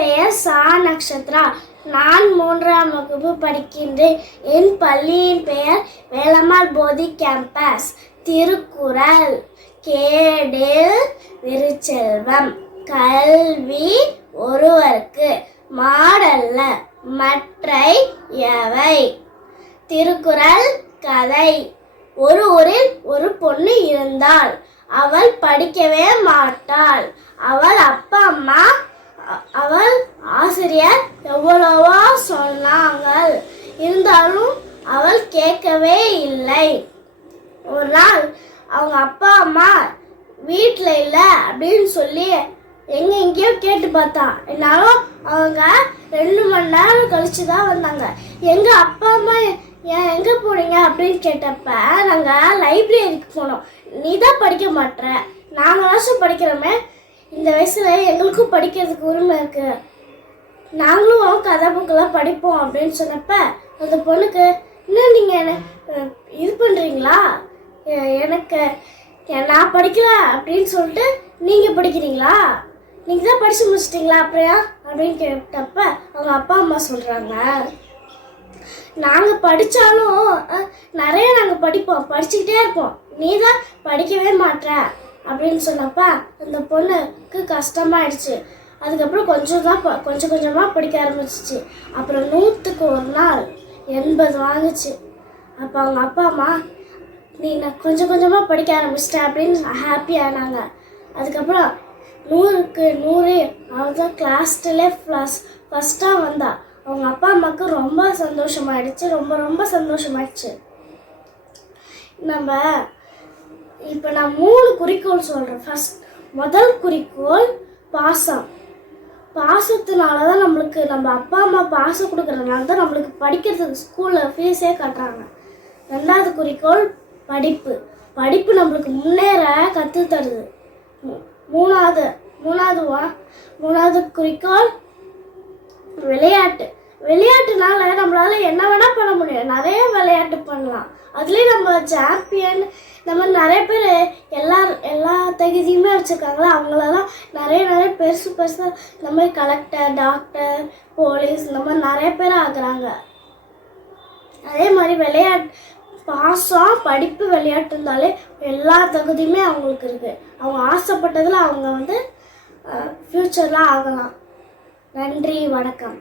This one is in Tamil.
பெயர் சா நக்ஷத்ரா. நான் 3ஆம் வகுப்பு படிக்கின்றேன். என் பள்ளியின் பெயர் வேலம்மாள் போதி கேம்பஸ். திருக்குறள். கேடில் விருச்செல்வம். கல்வி ஒருவர்க்கு மாடல்ல மற்றை எவை. திருக்குறள் கதை. ஒரு ஊரில் ஒரு பொண்ணு இருந்தாள். அவள் படிக்கவே மாட்டாள். அவள் அப்பா அம்மா அவள் ஆசிரியர் எவ்வளவோ சொன்னாங்க. இருந்தாலும் அவள் கேட்கவே இல்லை. ஒரு நாள் அவங்க அப்பா அம்மா வீட்டில் இல்லை அப்படின்னு சொல்லி எங்கேயோ கேட்டு பார்த்தா. என்னாலும் அவங்க 2 மணி நேரம் கழிச்சு தான் வந்தாங்க. எங்கள் அப்பா அம்மா எங்கே போனீங்க அப்படின்னு கேட்டப்ப நாங்கள் லைப்ரரிக்கு போனோம். நீ தான் படிக்க மாட்டேற, நாங்களாச்சும் படிக்கிறோமே, இந்த வயசில் எங்களுக்கும் படிக்கிறதுக்கு உரிமை இருக்குது, நாங்களும் கதை புக்கெல்லாம் படிப்போம் அப்படின்னு சொன்னப்ப அந்த பொண்ணுக்கு, இன்னும் நீங்கள் என்ன இது பண்ணுறீங்களா, எனக்கு நான் படிக்கல அப்படின்னு சொல்லிட்டு நீங்கள் படிக்கிறீங்களா, நீங்கள் தான் படித்து முடிச்சிட்டிங்களா அப்புறம் அப்படின்னு கேட்டப்ப அவங்க அப்பா அம்மா சொல்கிறாங்க, நாங்கள் படித்தாலும் நிறைய நாங்கள் படிப்போம், படிச்சுக்கிட்டே இருப்போம், நீ தான் படிக்கவே மாட்டேற அப்படின்னு சொன்னப்ப அந்த பொண்ணுக்கு கஷ்டமாயிடுச்சு. அதுக்கப்புறம் கொஞ்சம் கொஞ்சமாக படிக்க ஆரம்பிச்சிச்சு. அப்புறம் 100க்கு ஒரு நாள் 80 வாங்குச்சு. அப்போ அவங்க அப்பா அம்மா, நீ நான் கொஞ்சம் கொஞ்சமாக படிக்க ஆரம்பிச்சிட்டேன் அப்படின்னு ஹாப்பி ஆனாங்க. அதுக்கப்புறம் 100க்கு 100 அவள் தான் கிளாஸ்லே ஃபஸ்ட்டாக வந்தா. அவங்க அப்பா அம்மாவுக்கு ரொம்ப சந்தோஷமாயிடுச்சு, ரொம்ப சந்தோஷமாயிடுச்சு. இப்போ நான் 3 குறிக்கோள் சொல்கிறேன். முதல் குறிக்கோள் பாசம். பாசத்தினால தான் நம்மளுக்கு நம்ம அப்பா அம்மா பாசம் கொடுக்குறதுனால தான் நம்மளுக்கு படிக்கிறதுக்கு ஸ்கூலில் ஃபீஸே கட்டுறாங்க. 2வது குறிக்கோள் படிப்பு. படிப்பு நம்மளுக்கு முன்னேற கற்றுத்தருது. 3வது குறிக்கோள் விளையாட்டு. விளையாட்டுனால நம்மளால என்ன வேணால் பண்ண முடியும், நிறைய விளையாட்டு பண்ணலாம். அதுலேயும் நம்ம சாம்பியன், நம்ம நிறைய பேர் எல்லா தகுதியுமே வச்சுருக்காங்களா, அவங்களெல்லாம் நிறைய பெருசாக இந்த மாதிரி கலெக்டர், டாக்டர், போலீஸ் இந்த மாதிரி நிறைய பேர் ஆகுறாங்க. அதே மாதிரி பாசம், படிப்பு, விளையாட்டு இருந்தாலே எல்லா தகுதியுமே அவங்களுக்கு இருக்குது. அவங்க ஆசைப்பட்டதில் அவங்க ஃப்யூச்சரில் ஆகலாம். நன்றி, வணக்கம்.